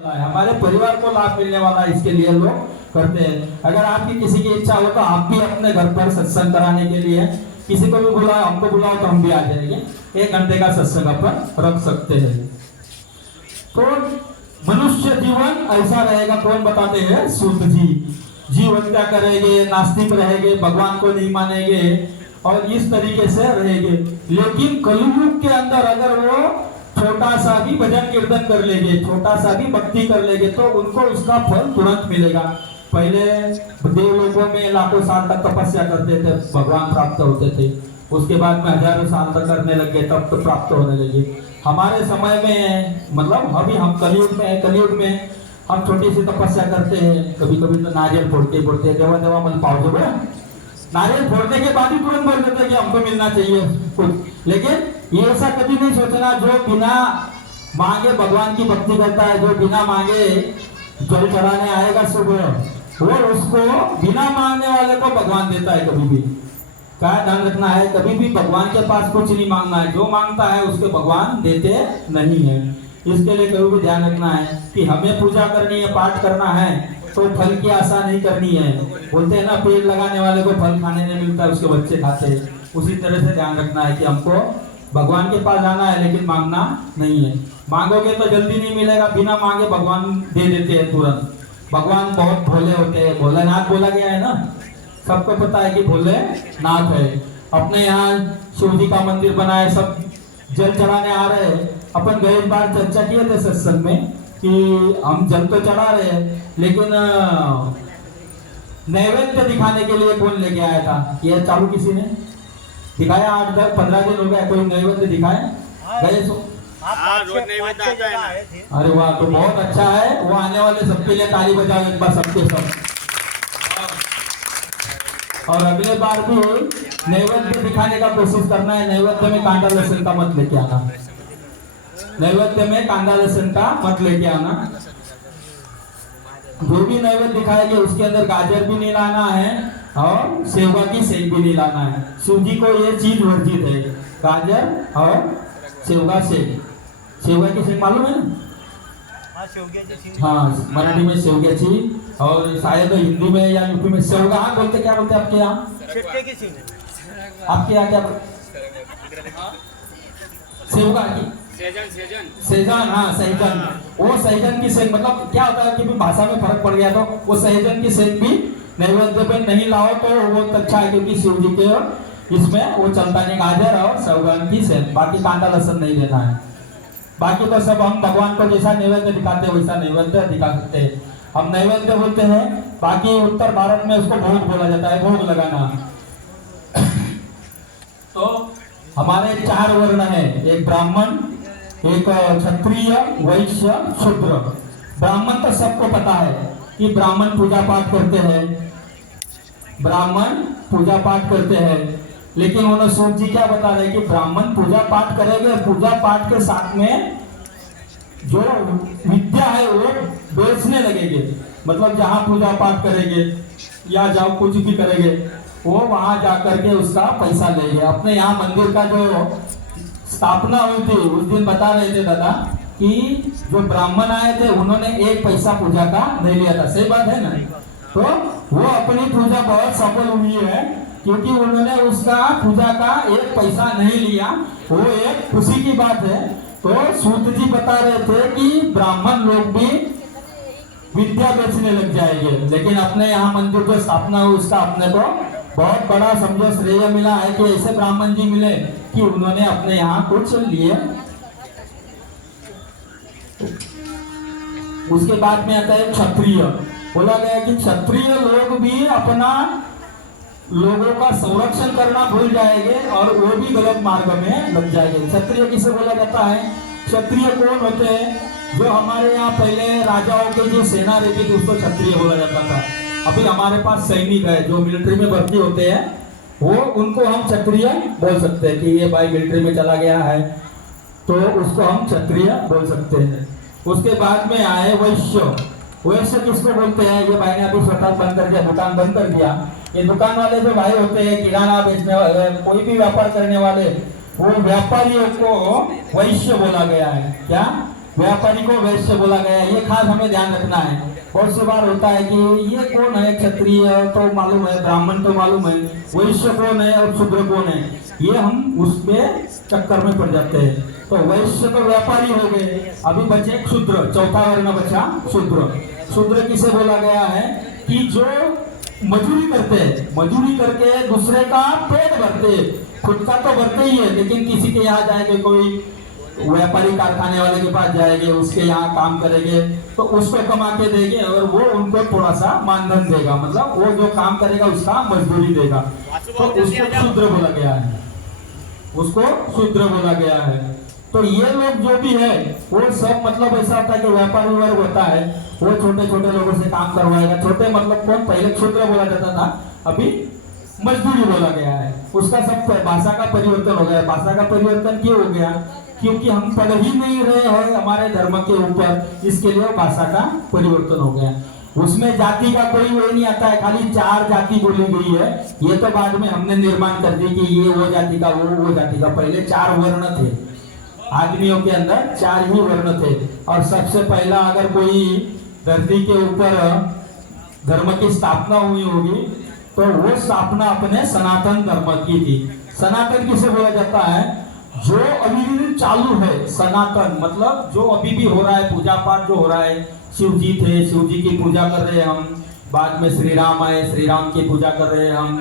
हमारे परिवार को लाभ मिलने वाला है, इसके लिए लोग करते हैं। अगर आपकी किसी की इच्छा हो तो आप भी अपने घर पर सत्संग कराने के लिए किसी को भी बुलाओ, हमको बुलाओ तो हम भी आ जाएंगे। 1 घंटे का सत्संग अपन रख सकते हैं। तो मनुष्य जीवन ऐसा रहेगा, कौन बताते हैं? सूत जी। जीव हत्या करेंगे, नास्तिक रहेंगे, भगवान को नहीं मानेंगे और इस तरीके से रहेंगे। लेकिन कलयुग के अंदर अगर वो छोटा सा भी भजन कीर्तन कर लेंगे, छोटा सा भी भक्ति कर लेंगे तो उनको उसका फल तुरंत मिलेगा। पहले देवलोकों में लाखों साल तक तपस्या करते थे, भगवान प्राप्त होते थे। उसके बाद में हजारों साल तक करने लगे, तब तो प्राप्त होने लगे। हमारे समय में मतलब अभी हम कलयुग में, कलयुग में हम छोटी सी तपस्या करते हैं। कभी कभी तो नारियल फोड़ते फोड़ते देवा देवा मन पाओ जो नारियल फोड़ने के बाद ही तुरंत बोल देते हैं कि हमको मिलना चाहिए कुछ। लेकिन ये ऐसा कभी नहीं सोचना, जो बिना मांगे भगवान की भक्ति करता है, जो बिना मांगे जल चढ़ाने आएगा सुबह, वो उसको बिना मांगने वाले को भगवान देता है। कभी भी क्या ध्यान रखना है, कभी भी भगवान के पास कुछ नहीं मांगना है। जो मांगता है उसके भगवान देते नहीं है। इसके लिए कभी भी ध्यान रखना है कि हमें पूजा करनी है, पाठ करना है तो फल की आशा नहीं करनी है। बोलते हैं ना, पेड़ लगाने वाले को फल खाने नहीं मिलता, उसके बच्चे खाते हैं। उसी तरह से ध्यान रखना है कि हमको भगवान के पास जाना है, लेकिन मांगना नहीं है। मांगोगे तो जल्दी नहीं मिलेगा, बिना मांगे भगवान दे देते हैं तुरंत। भगवान बहुत भोले होते हैं, भोलेनाथ बोला गया है ना, सबको पता है कि भोलेनाथ है। अपने यहाँ शिव जी का मंदिर बना है, सब जल चढ़ाने आ रहे हैं। अपन गए बार चर्चा किए थे सत्संग में कि हम जल तो चढ़ा रहे हैं, लेकिन नैवेद्य दिखाने के लिए कौन लेके आया था? ये चालू किसी ने दिखाया? 8 10 15 दिन हो गए, कोई नैवेद्य दिखाया गए? रोज नैवेद्य आता है ना। अरे वाह, तो बहुत अच्छा है। वो आने वाले सबके लिए ताली बजाओ एक बार, सबके सब। और अगले बार भी नैवेद्य दिखाने का कोशिश करना है। नैवेद्य में कांदा लहसुन का मत लेके आना, नैवेद्य में कांदा लहसुन का मत लेके आना। जो भी नैवेद्य दिखाएंगे उसके अंदर गाजर भी नहीं लाना है और सेवा की सेक भी नहीं लाना है। शिव जी को ये चीज वर्जित है, गाजर और सेवा सेक। सेवा की सेक मालूम है ना? हाँ, मराठी में सेवग्याची और शायद हिंदी में या यूपी में सेवगा बोलते। क्या बोलते आपके यहाँ? आपके यहाँ क्या सेवगा की? सहजन। हाँ, सहजन। वो सहजन की सेक मतलब क्या होता है कि भाषा में फर्क पड़ गया, तो वो सहजन की सेक भी नैवेद्य पे नहीं लाओ तो बहुत अच्छा है, क्योंकि शिव जी के इसमें वो चलता नहीं। गाजर और सहजन की सेक, बाकी कांदा लहसुन नहीं देना है। बाकी तो सब हम भगवान को जैसा नैवेद्य दिखाते हैं वैसा नैवेद्य दिखा सकते हैं। हम नैवेद्य बोलते हैं, बाकी उत्तर भारत में उसको भोग बोला जाता है, भोग लगाना। तो हमारे 4 वर्ण है, एक ब्राह्मण, एक क्षत्रिय, वैश्य, शूद्र। ब्राह्मण तो सबको पता है कि ब्राह्मण पूजा पाठ करते हैं, ब्राह्मण पूजा पाठ करते हैं। लेकिन उन्होंने सूत जी क्या बता रहे कि ब्राह्मण पूजा पाठ करेंगे, पूजा पाठ के साथ में जो विद्या है वो बेचने लगेंगे। मतलब जहाँ पूजा पाठ करेंगे या जहाँ कुछ भी करेंगे वो वहां जाकर के उसका पैसा लेंगे। अपने यहाँ मंदिर का जो स्थापना हुई थी उस दिन बता रहे थे दादा कि जो ब्राह्मण आए थे उन्होंने 1 पैसा पूजा का नहीं लिया था। सही बात है ना? तो वो अपनी पूजा बहुत सफल हुई है, क्योंकि उन्होंने उसका पूजा का 1 पैसा नहीं लिया। वो एक खुशी की बात है। तो सूत जी बता रहे थे कि ब्राह्मण लोग भी विद्या बेचने लग जाएंगे, लेकिन अपने यहाँ मंदिर जो स्थापना हुई उसका अपने को बहुत बड़ा समझो श्रेय मिला है कि ऐसे ब्राह्मण जी मिले कि उन्होंने अपने यहाँ कुछ लिए। उसके बाद में आता है क्षत्रिय। बोला गया कि क्षत्रिय लोग भी अपना लोगों का संरक्षण करना भूल जाएंगे और वो भी गलत मार्ग में लग जाएंगे। क्षत्रिय किसे बोला जाता है? क्षत्रिय कौन होते हैं? जो हमारे यहाँ पहले राजाओं की जो सेना रहती थी उसको क्षत्रिय बोला जाता था। अभी हमारे पास सैनिक है जो मिलिट्री में भर्ती होते हैं, वो उनको हम क्षत्रिय बोल सकते हैं कि ये भाई मिलिट्री में चला गया है तो उसको हम क्षत्रिय बोल सकते हैं। उसके बाद में आए वैश्य। वैश्य किसको बोलते हैं? ये भाई ने अभी स्वतः बंद कर दिया, दुकान बंद कर दिया। ये दुकान वाले जो भाई होते हैं, किराना बेचने वाले, कोई भी व्यापार करने वाले, वो व्यापारियों को वैश्य बोला गया है। क्या? व्यापारी को वैश्य बोला गया है। ये खास हमें ध्यान रखना है। बहुत सी बार होता है कि ये कौन है, क्षत्रिय तो मालूम है, ब्राह्मण तो मालूम है, वैश्य कौन है और शूद्र कौन है, ये हम उसमें चक्कर में पड़ जाते हैं। तो वैश्य तो व्यापारी हो गए, अभी बचे शूद्र, चौथा वर्ण बचा शूद्र। शूद्र किसे बोला गया है कि जो मजदूरी करते हैं, मजदूरी करके दूसरे का पेट भरते, खुद का तो भरते ही है, लेकिन किसी के यहाँ जाएंगे, कोई व्यापारी कारखाने वाले के पास जाएंगे, उसके यहाँ काम करेंगे तो उसको कमा के देंगे और वो उनको थोड़ा सा मानधन देगा, मतलब वो जो काम करेगा उसका मजदूरी देगा, तो उसको शूद्र बोला गया है, उसको शूद्र बोला गया है। तो ये लोग जो भी है वो सब मतलब ऐसा होता है कि व्यापारी वर्ग होता है, वो छोटे छोटे लोगों से काम करवाएगा। छोटे मतलब कौन, पहले शूद्र बोला जाता था, अभी मजदूरी बोला गया है। उसका सब भाषा का परिवर्तन हो गया। भाषा का परिवर्तन क्यों हो गया? क्योंकि हम पढ़ ही नहीं रहे हैं हमारे धर्म के ऊपर, इसके लिए भाषा का परिवर्तन हो गया। उसमें जाति का कोई वो नहीं आता है, खाली 4 जाति बोली गई है। ये तो बाद में हमने निर्माण कर दी कि ये वो जाति का, वो जाति का। पहले 4 वर्ण थे, आदमियों के अंदर 4 ही वर्ण थे। और सबसे पहला अगर कोई धरती के ऊपर धर्म की स्थापना हुई होगी तो वो स्थापना अपने सनातन धर्म की थी। सनातन किसे बोला जाता है? जो अभी भी चालू है। सनातन मतलब जो अभी भी हो रहा है, पूजा पाठ जो हो रहा है। शिव जी थे, शिव जी की पूजा कर रहे हैं हम। बाद में श्री राम आए, श्री राम की पूजा कर रहे हैं हम।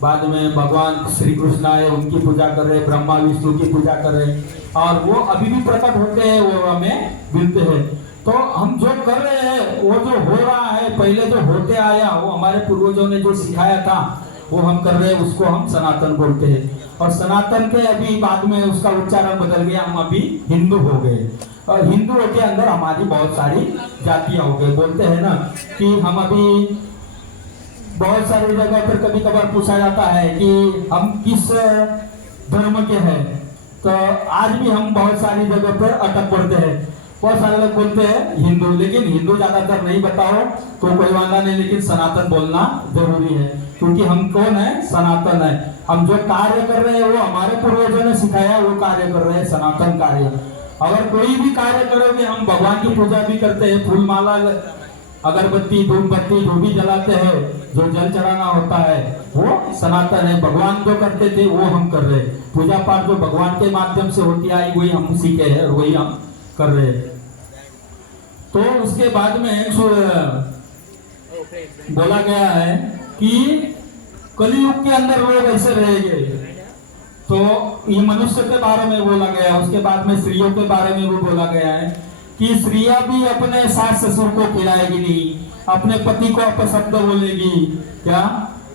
बाद में भगवान श्री कृष्ण आए, उनकी पूजा कर रहे हैं। ब्रह्मा विष्णु की पूजा कर रहे हैं और वो अभी भी प्रकट होते हैं, वो हमें मिलते हैं। तो हम जो कर रहे हैं, वो जो हो रहा है, पहले जो होते आया, वो हमारे पूर्वजों ने जो सिखाया था वो हम कर रहे हैं, उसको हम सनातन बोलते हैं। और सनातन के अभी बाद में उसका उच्चारण बदल गया, हम अभी हिंदू हो गए। और हिंदुओं के अंदर हमारी बहुत सारी जातियां हो गई। बोलते हैं ना कि हम अभी बहुत सारी जगह पर कभी कभार पूछा जाता है कि हम किस धर्म के हैं, तो आज भी हम बहुत सारी जगह पर अटक पड़ते हैं। बहुत सारे लोग बोलते हैं हिंदू, लेकिन हिंदू ज्यादातर नहीं बताओ तो कोई वादा नहीं, लेकिन सनातन बोलना जरूरी है, क्योंकि हम कौन है? सनातन है। हम जो कार्य कर रहे हैं वो हमारे पूर्वजों ने सिखाया, वो कार्य कर रहे हैं, सनातन कार्य। अगर कोई भी कार्य करोगे, हम भगवान की पूजा भी करते हैं, फूल माला, अगरबत्ती, धूपबत्ती जो भी जलाते हैं, जो जल चढ़ाना होता है, वो सनातन है। भगवान जो करते थे वो हम कर रहे हैं। पूजा पाठ जो भगवान के माध्यम से होती आई वही हम सीखे हैं, वही हम कर रहे हैं। तो उसके बाद में बोला गया है कि कलयुग के अंदर लोग ऐसे रहेंगे। तो ये मनुष्य के बारे में बोला गया है। उसके बाद में स्त्रियों के बारे में भी बोला गया है कि स्त्रियां भी अपने सास ससुर को खिलाएगी नहीं, अपने पति को अपशब्द बोलेगी क्या,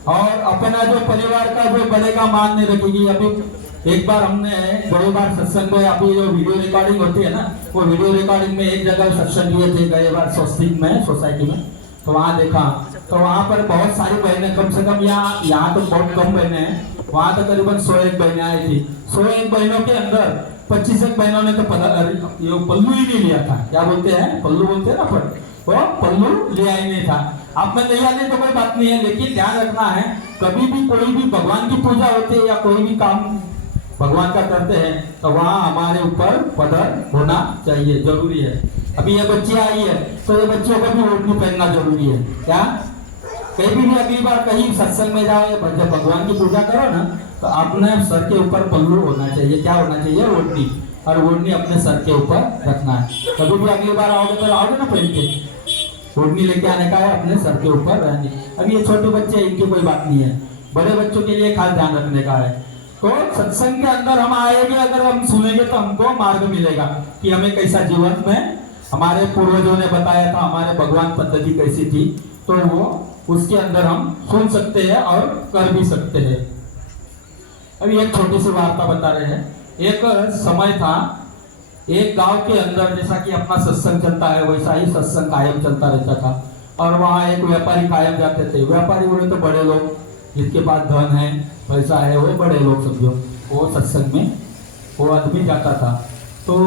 और अपना जो परिवार का जो बड़े का मान नहीं रखेगी। अभी एक बार हमने बड़े बार सत्संग में, अभी जो वीडियो रिकॉर्डिंग होती है ना, वो वीडियो रिकॉर्डिंग में एक जगह सत्संग लिए थे, गए बार स्वस्तिक में, सोसाइटी में। तो वहाँ देखा तो वहाँ पर बहुत सारी बहनें, कम से कम यहाँ तो बहुत कम बहनें हैं, वहाँ तो करीबन 101 बहनें आई थी। 101 बहनों के अंदर 25 बहनों ने तो पल्लू ही नहीं लिया था। क्या बोलते हैं? पल्लू बोलते हैं ना, पर वो पल्लू लिया ही नहीं था। आप में लिया नहीं तो कोई बात नहीं है, लेकिन ध्यान रखना है, कभी भी कोई भी भगवान की पूजा होती है या कोई भी काम भगवान का करते हैं तो वहाँ हमारे ऊपर पदर होना चाहिए, जरूरी है। अभी ये बच्ची आई है तो ये बच्चों को भी ओढ़नी पहनना जरूरी है। क्या कहीं भी अगली बार कहीं सत्संग में जाओ, जब भगवान की पूजा करो ना, तो अपने सर के ऊपर पल्लू होना चाहिए। क्या होना चाहिए? ओढ़नी। और ओढ़नी अपने सर के ऊपर रखना है। कभी भी अगली बार आओगे तो आओगे ना पहन के, ओढ़नी लेके आने का है, अपने सर के ऊपर रहने। अब ये छोटे बच्चे, इनकी कोई बात नहीं है, बड़े बच्चों के लिए खास ध्यान रखने का है। तो सत्संग के अंदर हम आएंगे, अगर हम सुनेंगे तो हमको मार्ग मिलेगा कि हमें कैसा जीवन में हमारे पूर्वजों ने बताया था, हमारे भगवान पद्धति कैसी थी, तो वो उसके अंदर हम सुन सकते हैं और कर भी सकते हैं। अभी एक छोटी सी वार्ता बता रहे हैं। एक समय था, एक गांव के अंदर, जैसा कि अपना सत्संग चलता है वैसा ही सत्संग कायम चलता रहता था। और वहाँ एक व्यापारी कायम जाते थे। व्यापारी बोले तो बड़े लोग, जिसके पास धन है, पैसा है, वो बड़े लोग समझो। वो सत्संग में वो आदमी जाता था। तो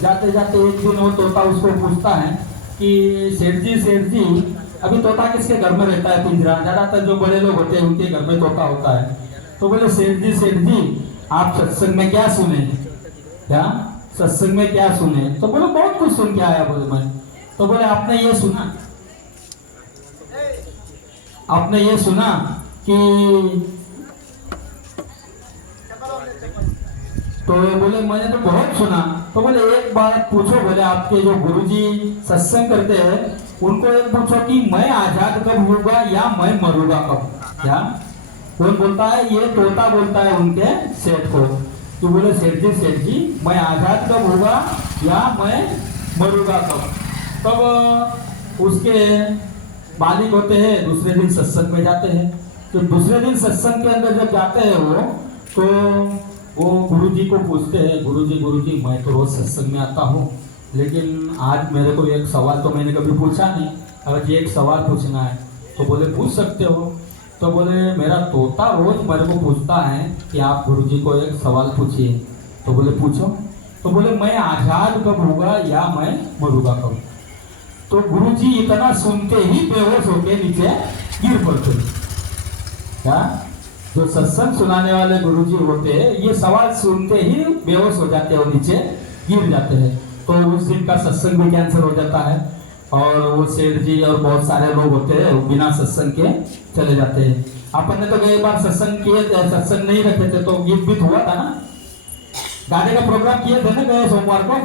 जाते जाते एक दिन वो तोता उसको पूछता है कि सेठ जी, अभी तोता किसके घर में रहता है? पिंजरा। ज्यादातर जो बड़े लोग होते हैं उनके घर में तोता होता है। तो बोले सेठ जी, आप सत्संग में क्या सुने? क्या सत्संग में क्या सुने? तो बोले बहुत कुछ सुन के आया। बोले मैं। तो बोले आपने ये सुना, आपने ये सुना कि, तो बोले मैंने तो बहुत सुना। तो बोले एक बात पूछो, बोले आपके जो गुरुजी सत्संग करते हैं उनको एक पूछो कि मैं आजाद कब होगा या मैं मरूंगा कब। क्या कौन बोलता है? ये तोता बोलता है उनके सेठ को। तो बोले सेठ जी मैं आजाद कब होगा या मैं मरूंगा कब। तब उसके मालिक होते हैं दूसरे दिन सत्संग में जाते हैं। तो दूसरे दिन सत्संग के अंदर जब जाते हैं तो वो गुरुजी को पूछते हैं, गुरुजी मैं तो रोज सत्संग में आता हूँ, लेकिन आज मेरे को एक सवाल तो मैंने कभी पूछा नहीं, आज एक सवाल पूछना है। तो बोले पूछ सकते हो। तो बोले मेरा तोता रोज मेरे को पूछता है कि आप गुरुजी को एक सवाल पूछिए। तो बोले पूछो। तो बोले मैं आजाद कब होगा या मैं मरूंगा कब। तो गुरुजी इतना सुनते ही बेहोश होके नीचे गिर पड़ते। क्या जो सत्संग सुनाने वाले गुरुजी होते हैं ये सवाल सुनते ही बेहोश हो जाते हैं और नीचे गिर जाते हैं। तो उस दिन का सत्संग भी कैंसिल हो जाता है और वो सेठ जी और बहुत सारे लोग होते हैं वो बिना सत्संग के चले जाते हैं। अपन ने तो कई बार सत्संग किए थे, सत्संग नहीं रखे थे तो गीत बीत हुआ था ना, गाने का प्रोग्राम किए थे ना गए सोमवार को,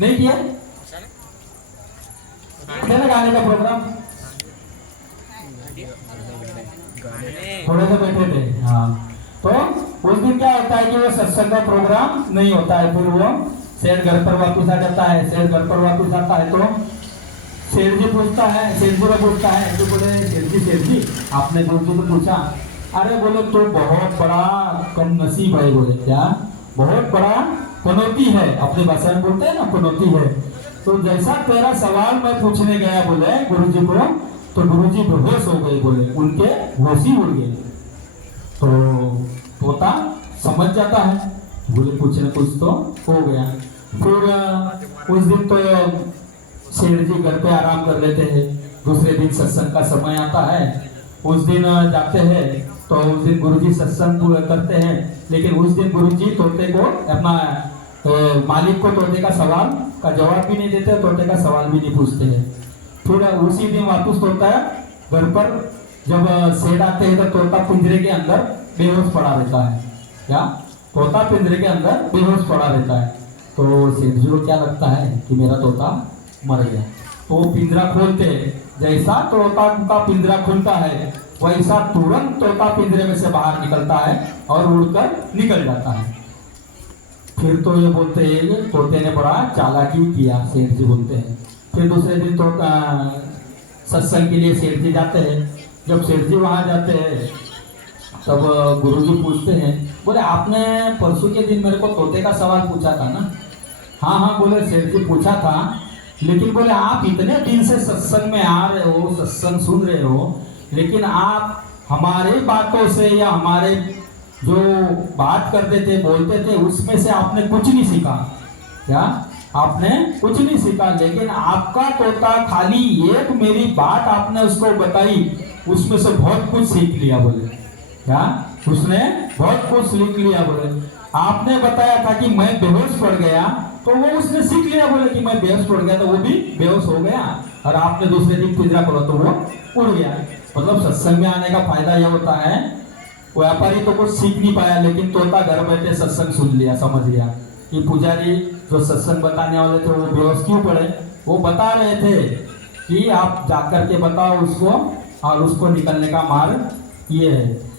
नहीं किया थे ना गाने का प्रोग्राम, थोड़े से बैठे थे। हाँ तो उस दिन क्या होता है कि वो सत्संग का प्रोग्राम नहीं होता है, फिर वो सेठ घर पर वापस आ जाता है। सेठ घर पर वापस आता है तो सेठ जी पूछता है, सेठ जी को पूछता है, तो बोले सेठ जी आपने गुरुजी को पूछा? अरे बोले तो बहुत बड़ा कम नसीब है। बोले क्या? बहुत बड़ा पनौती है, अपनी भाषा में बोलते हैं ना पनौती है। तो जैसा तेरा सवाल मैं पूछने गया बोले गुरुजी को, तो गुरुजी बेहोश हो गए। बोले उनके होश ही उड़ गए। तो तोता समझ जाता है, बोले कुछ न कुछ तो हो गया। फिर उस दिन तो सेठ जी घर पे आराम कर लेते हैं। दूसरे दिन सत्संग का समय आता है, उस दिन जाते हैं तो उस दिन गुरुजी सत्संग पूरा करते हैं। लेकिन उस दिन गुरुजी तोते को अपना मालिक को तोते का सवाल का जवाब भी नहीं देते, तोते का सवाल भी नहीं पूछते हैं। फिर उसी दिन वापस तोता घर पर जब सेठ आते हैं तो तोता पिंजरे के अंदर बेहोश पड़ा रहता है। क्या? तोता पिंजरे के अंदर बेहोश पड़ा रहता है। तो सेठ जी को क्या लगता है कि मेरा तोता मर गया। तो पिंजरा खोलते, जैसा तोता का पिंजरा खुलता है वैसा तुरंत तोता पिंजरे में से बाहर निकलता है और उड़कर निकल जाता है। फिर तो ये बोलते हैं तोते ने बड़ा चालाकी किया, सेठ जी बोलते हैं। फिर दूसरे दिन तो सत्संग के लिए सेठ जी जाते हैं। जब सेठ जी वहाँ जाते हैं तब गुरुजी पूछते हैं, बोले आपने परसों के दिन मेरे को तोते का सवाल पूछा था ना? हाँ बोले सेठ जी पूछा था, लेकिन बोले आप इतने दिन से सत्संग में आ रहे हो, सत्संग सुन रहे हो, लेकिन आप हमारे बातों से या हमारे जो बात करते थे बोलते थे उसमें से आपने कुछ नहीं सीखा। क्या? आपने कुछ नहीं सीखा, लेकिन आपका तोता खाली एक मेरी बात आपने उसको बताई उसमें से बहुत कुछ सीख लिया। बोले क्या? उसने बहुत कुछ सीख लिया। बोले आपने बताया था कि मैं बेहोश पड़ गया तो वो उसने सीख लिया। बोले कि मैं बेहोश पड़ गया तो वो भी बेहोश हो गया, और आपने दूसरे दिन पिंजरा खोला तो वो उड़ गया। मतलब सत्संग में आने का फायदा यह होता है, व्यापारी तो कुछ सीख नहीं पाया लेकिन तोता घर बैठे सत्संग सुन लिया, समझ गया कि पुजारी जो सत्संग बताने वाले थे वो बेहोश क्यों पड़े। वो बता रहे थे कि आप जाकर के बताओ उसको और उसको निकलने का मार्ग ये है।